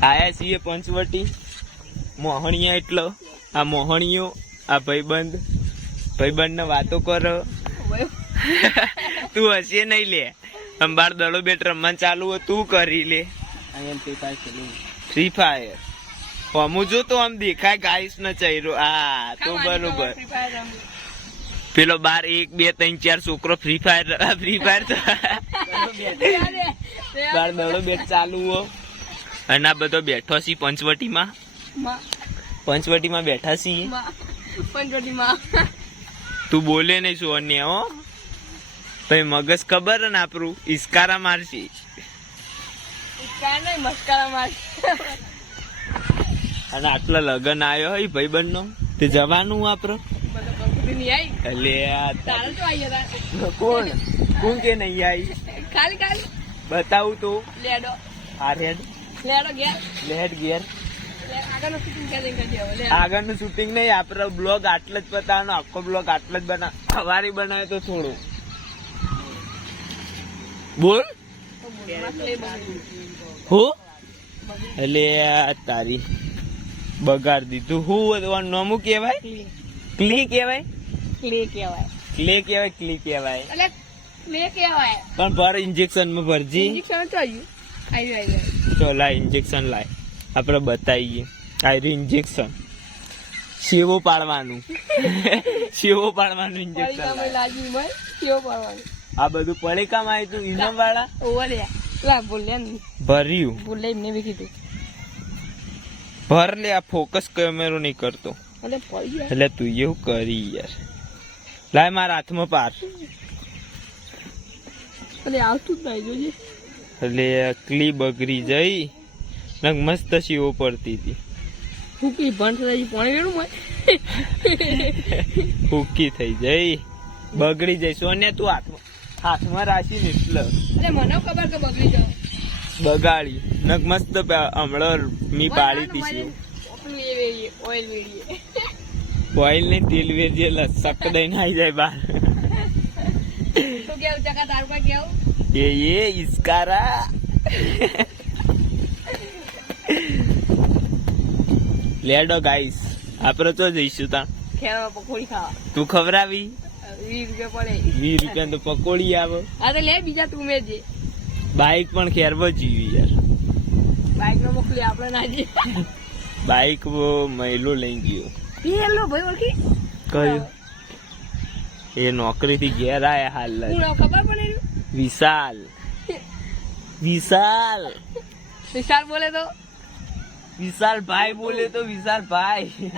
આયા છીએ પંચવટી મોહણિયા એટલો આ મોહણીયો આ ભાઈબંધ ને વાતો કરો તું હશે નહીં લે અંબાર દડો બેટ રમવા ચાલુ હોય તું કરી લે ફ્રી ફાયર હું જો તો આમ દેખાય ગાઈસ ન ચહેરો આ તો બરોબર પેલો 12 1 2 3 4 છોકરો ફ્રી ફાયર બાર દડો બેટ ચાલુ હો અને આ બધો બેઠો છી પંચવટીમાં બેઠા છીએ તું બોલે નહીં શું અન્ય હો ભાઈ મગજ ખબર ને આપણું ઇસ્કારા મારશી અને આટલા લગન આવ્યો હોય ભાઈબંધ નો તે જવાનું આપડે કોણ કે નહીં આવી બતાવું તો આગળનું શૂટિંગ નહીં આપડે બ્લોગ આટલો જ બતાવવાનો આખો બ્લોગ આટલો જ સવારી બનાવે તો થોડું બોલ હું એટલે તારી બગાડ દીધું હું નોમું કેવાય ક્લી કેવાય પણ પર ઇન્જેક્શન માં ભરજી તો લાય ઇન્જેક્શન લાય આપડે બતાવીએ આયરું ઇન્જેક્શન સેવો પાડવાનું ઇન્જેક્શન આ બધું પડે કામ આવ્યું તું ઇનામ વાળા ભર્યું ભર લે આ ફોકસ કેમેરો નહીં કરતો એટલે તું એવું કરી યાર લાય મારા હાથમાં પાર એટલે ક્લી બગડી જઈ મસ્ત શીવો પડતી હતી હુકી થઈ જઈ બગડી જઈ સોને તું હાથમાં રાખી ને એટલે મને ખબર કે બગડી જાય બગાડી નક મસ્ત હમણાં મી પાડી હતી ઓઇલ ને તેલ વેચે સક દઈને આવી જાય બહાર એ ઇસ્કારા લેડો ગાઈસ આપડે તો જઈશું તા પકોડી ખાવા તું ખવડાવી 20 રૂપિયા તો પકોડી આવે બીજા તું મેજે બાઈક પણ ખેરવા જીવી યાર બાઈક નો મોકલી આપડે ના જઈએ બાઈક મહિલો લઈ ગયો ભાઈ ઓળખી કયું એ નોકરી થી ઘેર આયા હાલ ખબર પડે વિશાલ બોલે તો વિશાલભાઈ બોલે તો વિશાલભાઈ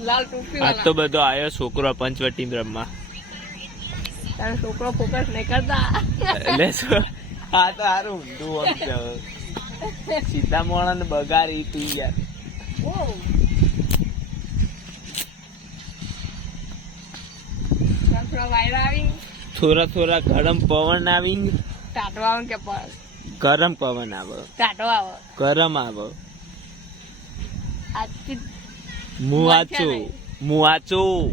લાલ ટોપી આજ તો બધો આયો છોકરો પંચવટી રમવા છોકરો ફોકસ નહીં કરતા એટલે આ તો સારું ઊંધું સીધા મોણા ને બગાડી તું યાર થોડા ગરમ પવન આવી ગરમ પવન આવે ગરમ આવે મુઆચો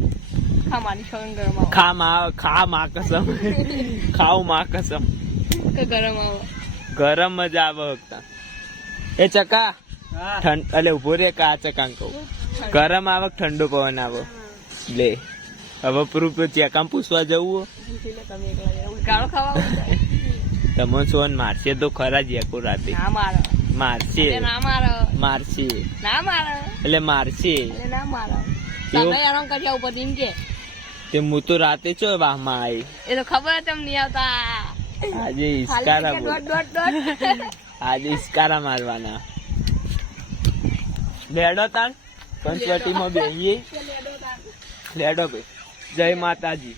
ખા માં કસમ ગરમ જ આવે એ ચકા એટલે ઉભો રે કા ચકા કહું ગરમ આવે ઠંડો પવન આવે લે હવે પ્રૂફ ચેકામ પૂછવા જવું તમે સોન મારશે તો ખરા જ એકો રાતે મારશે એટલે મારશે તે હું તો રાતે ચો વાહમાં આવી એ તો ખબર તમને આવતા આજે ઇસ્કારા મારવાના લેડો તાર પંચવટી માં બેહીએ લેડો ભાઈ જય માતાજી